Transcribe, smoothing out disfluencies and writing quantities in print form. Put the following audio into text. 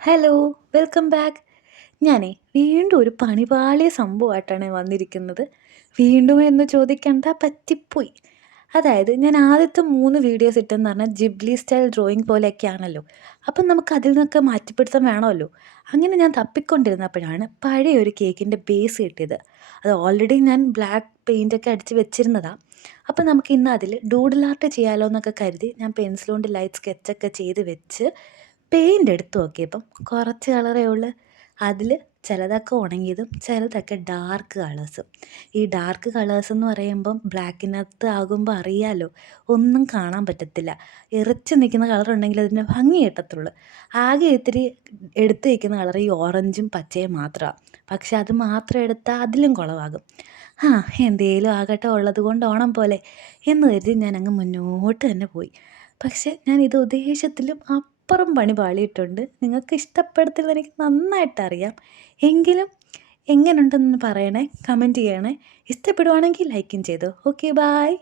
Hello, welcome back. ഞാനേ വീണ്ടും ഒരു പണിപാളിയ സംഭവമായിട്ടാണ് വന്നിരിക്കുന്നത്. വീണ്ടും എന്ന് ചോദിക്കണ്ട, പറ്റിപ്പോയി. അതായത് ഞാൻ ആദ്യത്തെ 3 വീഡിയോസ് ഇട്ടെന്ന് പറഞ്ഞാൽ ജിബ്ലി സ്റ്റൈൽ ഡ്രോയിങ് പോലെയൊക്കെയാണല്ലോ. അപ്പം നമുക്ക് അതിൽ നിന്നൊക്കെ മാറ്റിപ്പിടുത്തം വേണമല്ലോ. അങ്ങനെ ഞാൻ തപ്പിക്കൊണ്ടിരുന്നപ്പോഴാണ് പഴയ ഒരു കേക്കിൻ്റെ ബേസ് കിട്ടിയത്. അത് ഓൾറെഡി ഞാൻ ബ്ലാക്ക് പെയിൻ്റൊക്കെ അടിച്ച് വെച്ചിരുന്നതാണ്. അപ്പം നമുക്ക് ഇന്ന് അതിൽ ഡൂഡിൽ ആർട്ട് ചെയ്യാലോ എന്നൊക്കെ കരുതി ഞാൻ പെൻസിൽ കൊണ്ട് ലൈറ്റ് സ്കെച്ചൊക്കെ ചെയ്ത് വെച്ച് പെയിൻ്റ് എടുത്ത് നോക്കിയപ്പം കുറച്ച് കളറേ ഉള്ളൂ. അതിൽ ചിലതൊക്കെ ഉണങ്ങിയതും ചിലതൊക്കെ ഡാർക്ക് കളേഴ്സും. ഈ ഡാർക്ക് കളേഴ്സ് എന്ന് പറയുമ്പം ബ്ലാക്കിനകത്ത് ആകുമ്പോൾ അറിയാലോ, ഒന്നും കാണാൻ പറ്റത്തില്ല. എറിച്ച് നിൽക്കുന്ന കളർ ഉണ്ടെങ്കിൽ അതിൻ്റെ ഭംഗി കിട്ടത്തുള്ളൂ. ആകെ ഇത്തിരി എടുത്ത് വയ്ക്കുന്ന കളർ ഈ ഓറഞ്ചും പച്ചയും മാത്രമാണ്. പക്ഷെ അത് മാത്രം എടുത്താൽ അതിലും കുളവാകും. ആ, എന്തേലും ആകട്ടെ, ഉള്ളത് കൊണ്ട് ഓണം പോലെ എന്ന് കരുതി ഞാൻ അങ്ങ് മുന്നോട്ട് തന്നെ പോയി. പക്ഷെ ഞാൻ ഇത് ഉദ്ദേശത്തിലും അപ്പുറം പണി പാളിയിട്ടുണ്ട്. നിങ്ങൾക്ക് ഇഷ്ടപ്പെടത്തില്ലെന്ന് എനിക്ക് നന്നായിട്ടറിയാം. എങ്കിലും എങ്ങനെയുണ്ടെന്ന് പറയണേ, കമൻറ്റ് ചെയ്യണേ. ഇഷ്ടപ്പെടുവാണെങ്കിൽ ലൈക്കും ചെയ്തോ. Okay, bye.